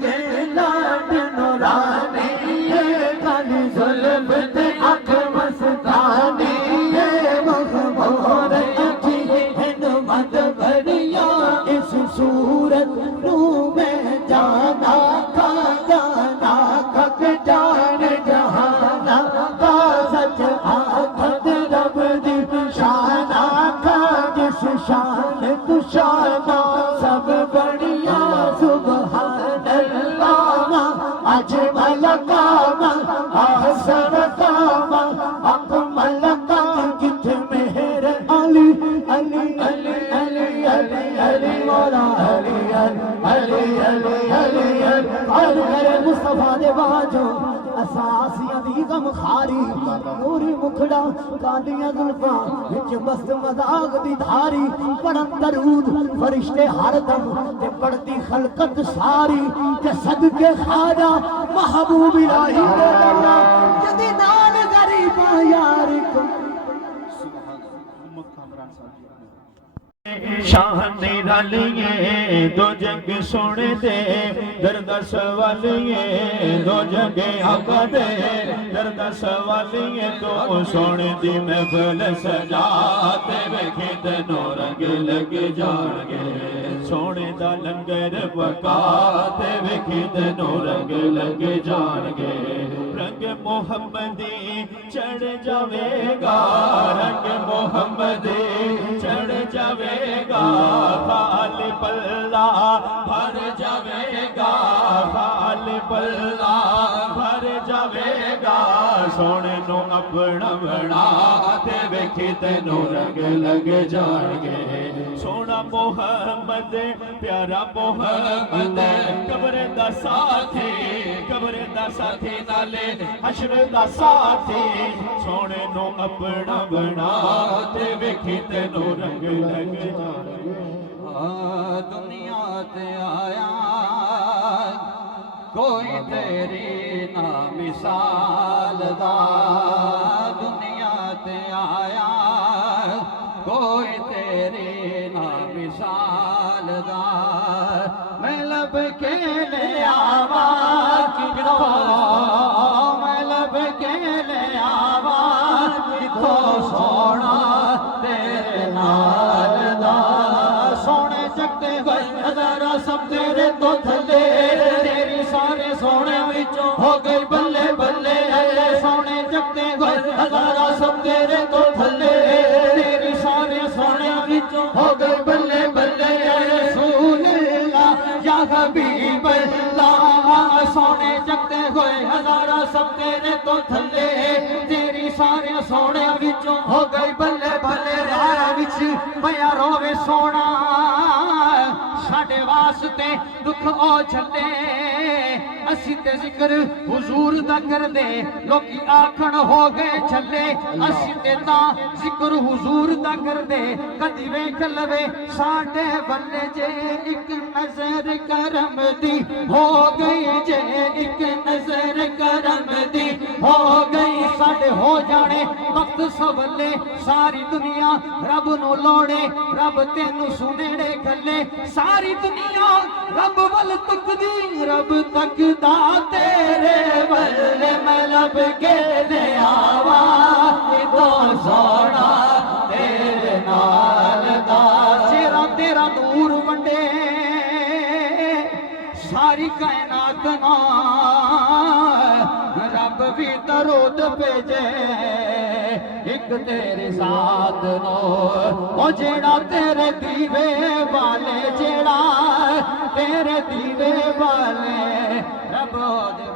کے لاڈ نورانی کالی ظلم تے اکھ مستانی مخمور اکھی ہن مد بھریا اس صورت نو میں جانا کھا جانا کھک جان جہانا کا سچ آخد رب دی شان آکھا جس شان تو شانہ سب بڑھیا سبحان اللہ اجمل کام احسن کام اکمل کام کتھ مہر علی علی علی علی علی علی مولا علی علی علی علی علی علی مصطفیٰ دے باجو اساسیاں دی غم خاری نوری مکھڑا کالیاں زلفاں وچ مست مذاق دی دھاری پڑھن درود فرشتے ہر دم تے پڑھتی خلقت ساری تے صدقے خواجہ محبوب الہی دے مولا جدی نال غریباں یار کو شان رلیے دو جنگ سن دے درد سوالیے دو جنگ آقا دے درد سوالیے تو سن دی محفل سجاتے ویکھے تینوں رنگ لگ جان گے سونے دا لنگر پکاتے ویکھے تینوں رنگ لگ جان گے رنگ محمدی چڑھ جاوے گا رنگ محمدی چڑھ جاوے گا خال پلہ بھر جاوے گا خال پلہ بھر جاوے گا سونے نو اپنا بنا تے ویکھی تینوں رنگ لگ جان گے سونا محمد پیارا محمد قبر دا ساتھی نالے حشر دا ساتھی سونے نو اپنا بنا تے ویکھی تینوں رنگ لگ جان گے دنیا تے آیا کوئی تیری نا مثال دا دنیا تے آیا کوئی تیری نا مثال دا میں لب کے لے آوا کتھوں میں لب کے لے آوا کتھوں سونا تیرے نال دا سونے جگتے ہوئے ہزارہ سب تیرے تو تھلے تیری سارے سونے وچوں ہو گئی بلے بلے سونے جگتے ہوئے ہزارہ سب تیرے تو تھلے تیری سارے سونے وچوں ہو گئی بلے بلے رسول اللہ یا حبیب اللہ سونے جگتے ہوئے ہزارہ سب تیرے تو تھلے تیری سارے سونے وچوں ہو گئی بلے بلے راہ وچ پیا روے سونا ساڈے واسطے دکھ او چھلے اسی تے ذکر حضور دا کر دے لوکی آکھن ہو گئے چھلے اسی تے تاں ذکر حضور دا کر دے کدی ویکھ لوے ساڈے بلے جے ایک نظر کرم دی ہو گئی جے ایک نظر کرم دی ہو گئی ساڈے ہو جانے وقت سولے ساری دنیا رب نو لوڑے رب تینوں سنیڑے گھلے ساری دنیا رب ول تک دی رب تک دا تیرے بلے میں لب کے لے آوا تو سونا تیرے نال دا چہرہ تیرا نور ونڈے ساری کائنات نا رب بھی درود بھیجے ایک تیرے ساتھ نو او جیڑا تیرے دیوے والے جیڑا تیرے دیوے والے رب دے